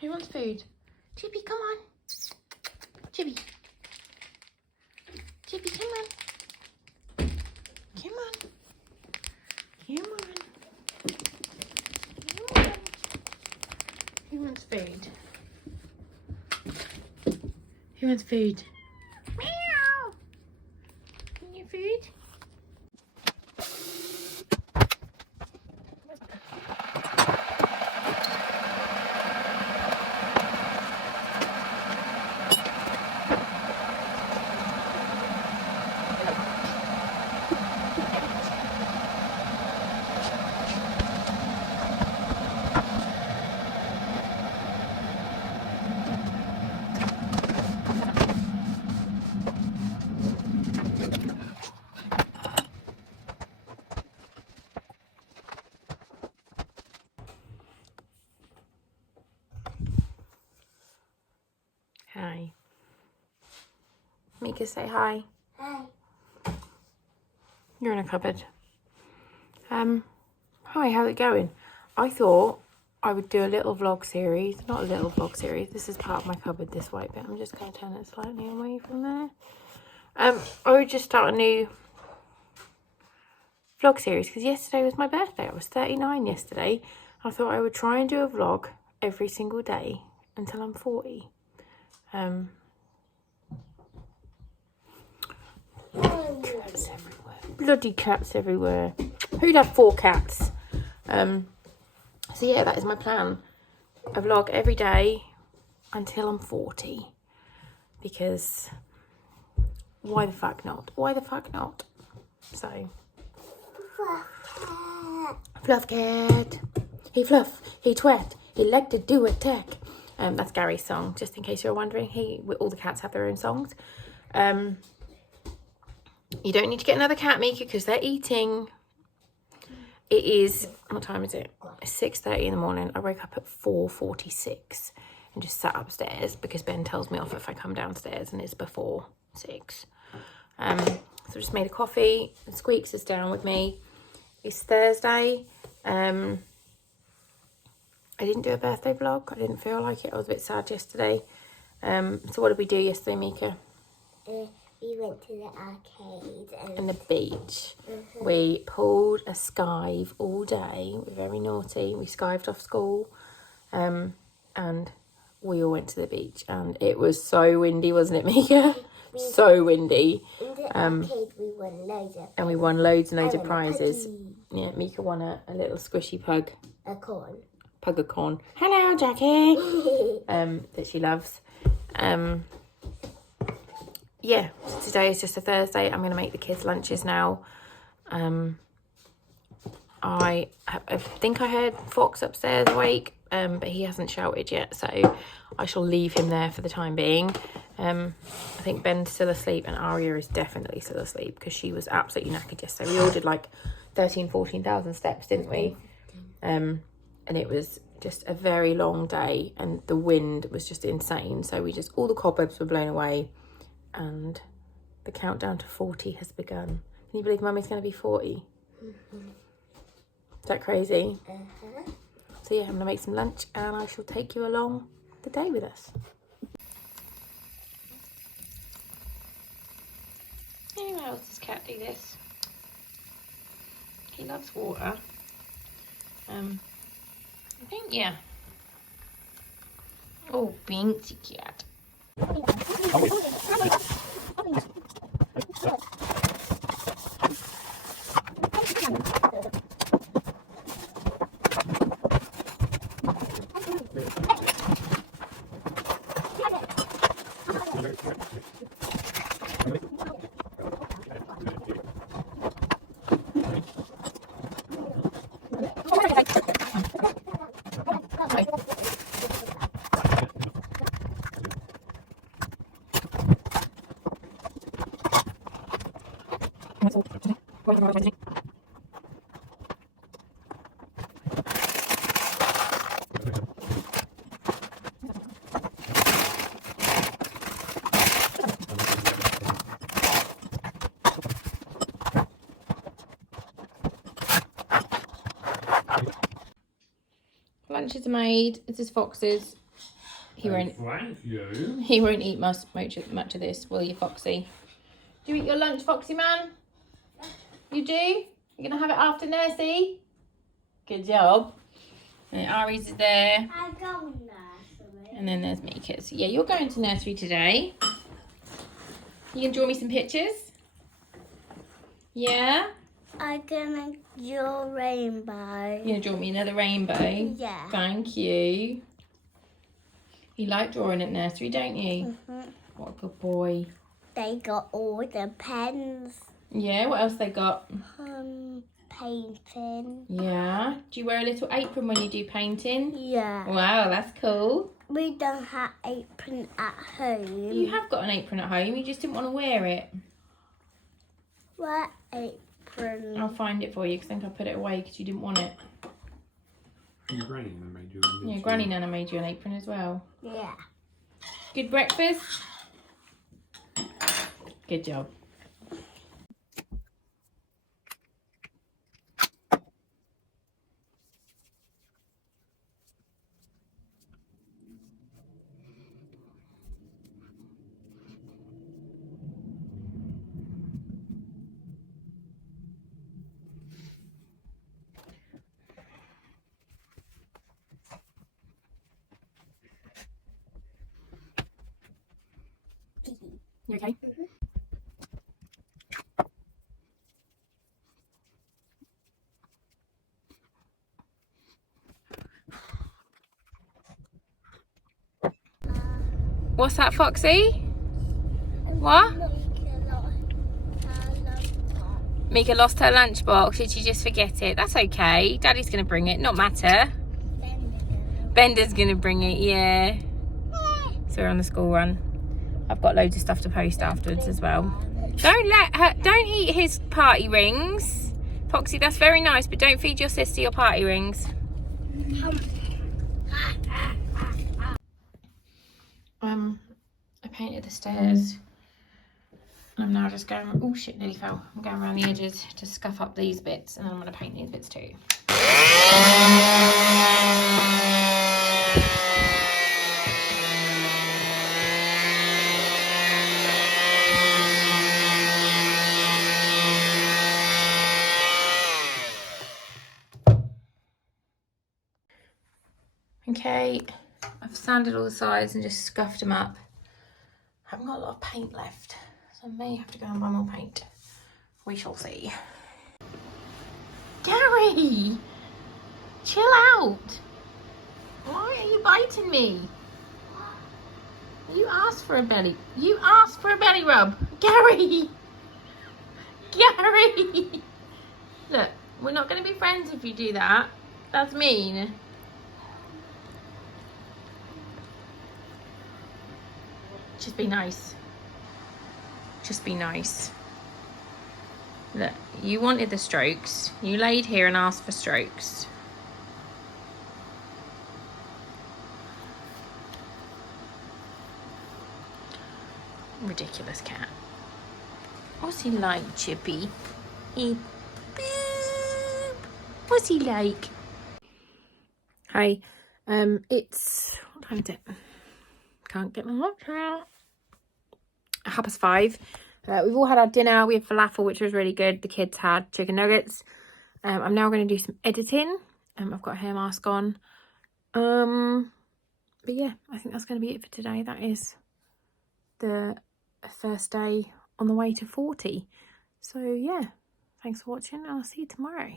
Who wants food? Chippy, come on. Chippy. Chippy, come on. Come on. Come on. Come on. Who wants food? Who wants food? Meow. Want your food? Hi. Mika, say hi. Hi. You're in a cupboard. Hi, how's it going? I thought I would do a little vlog series. Not a little vlog series. This is part of my cupboard, this white bit. I'm just going to turn it slightly away from there. I would just start a new vlog series because yesterday was my birthday. I was 39 yesterday. I thought I would try and do a vlog every single day until I'm 40. Cats everywhere. Bloody cats everywhere. Who'd have 4 cats? So yeah, that is my plan. A vlog every day until I'm 40. Because why the fuck not? Why the fuck not? So fluff cat. He fluff, he twat, he like to do attack. That's Gary's song, just in case you're wondering. All the cats have their own songs. You don't need to get another cat, Mika, because they're eating. It is, what time is it? It's 6:30 in the morning. I woke up at 4:46 and just sat upstairs because Ben tells me off if I come downstairs and it's before 6. So I just made a coffee. Squeaks is down with me. It's Thursday. I didn't do a birthday vlog. I didn't feel like it. I was a bit sad yesterday. So what did we do yesterday, Mika? We went to the arcade And the beach. We pulled a skive all day. We were very naughty. We skived off school. And we all went to the beach. And it was so windy, wasn't it, Mika? So windy. In the arcade, we won loads of. And we won loads and loads of won a prizes. puggy. Yeah, Mika won a little squishy pug. A corn. Pug a corn. Hello, Jackie. That she loves. Yeah, today is just a Thursday. I'm going to make the kids' lunches now. I think I heard Fox upstairs awake, but he hasn't shouted yet, so I shall leave him there for the time being. I think Ben's still asleep and Aria is definitely still asleep because she was absolutely knackered yesterday. We all did like 14,000 steps, didn't we? And it was just a very long day and the wind was just insane. So all the cobwebs were blown away. And the countdown to 40 has begun. Can you believe Mummy's going to be 40? Is that crazy? So yeah, I'm going to make some lunch and I shall take you along the day with us. Anyone else's cat do this? He loves water. I think, yeah. Oh, Binky cat. Lunch is made. This is Fox's. He won't. Thank you. He won't eat much of this, will you, Foxy? Do you eat your lunch, Foxy man? You do? You're gonna have it after Nursey? Good job. And Ari's is there. I go nursery. And then there's Mika. So yeah, you're going to nursery today. You can draw me some pictures? Yeah? I'm gonna draw rainbow. You're gonna draw me another rainbow? Yeah. Thank you. You like drawing at nursery, don't you? What a good boy. They got all the pens. Yeah, what else they got? Painting. Yeah. Do you wear a little apron when you do painting? Yeah. Wow, that's cool. We don't have apron at home. You have got an apron at home, you just didn't want to wear it. What apron? I'll find it for you because I think I put it away because you didn't want it. Your granny Nana made you one. Yeah, Granny Nana made you an apron as well. Yeah. Good breakfast? Good job. You okay? What's that, Foxy? What? Mika lost her lunchbox. Did she just forget it? That's okay. Daddy's going to bring it. Not matter. Bender's going to bring it, yeah. So we're on the school run. I've got loads of stuff to post afterwards as well. Don't eat his party rings. Foxy, that's very nice, but don't feed your sister your party rings. I painted the stairs. I'm now just going, oh shit, nearly fell. I'm going around the edges to scuff up these bits, and then I'm going to paint these bits too. Okay, I've sanded all the sides and just scuffed them up. I haven't got a lot of paint left, so I may have to go and buy more paint. We shall see. Gary! Chill out! Why are you biting me? You asked for a belly rub! Gary! Gary! Look, we're not going to be friends if you do that. That's mean. Just be nice. Just be nice. Look, you wanted the strokes. You laid here and asked for strokes. Ridiculous cat. What's he like, Chippy? Boop. What's he like? Hi. It's... what time is it? Can't get my watch out. 5:30. We've all had our dinner. We had falafel, which was really good. The kids had chicken nuggets. I'm now going to do some editing. I've got a hair mask on. But yeah, I think that's going to be it for today. That is the first day on the way to 40. So yeah, thanks for watching. I'll see you tomorrow.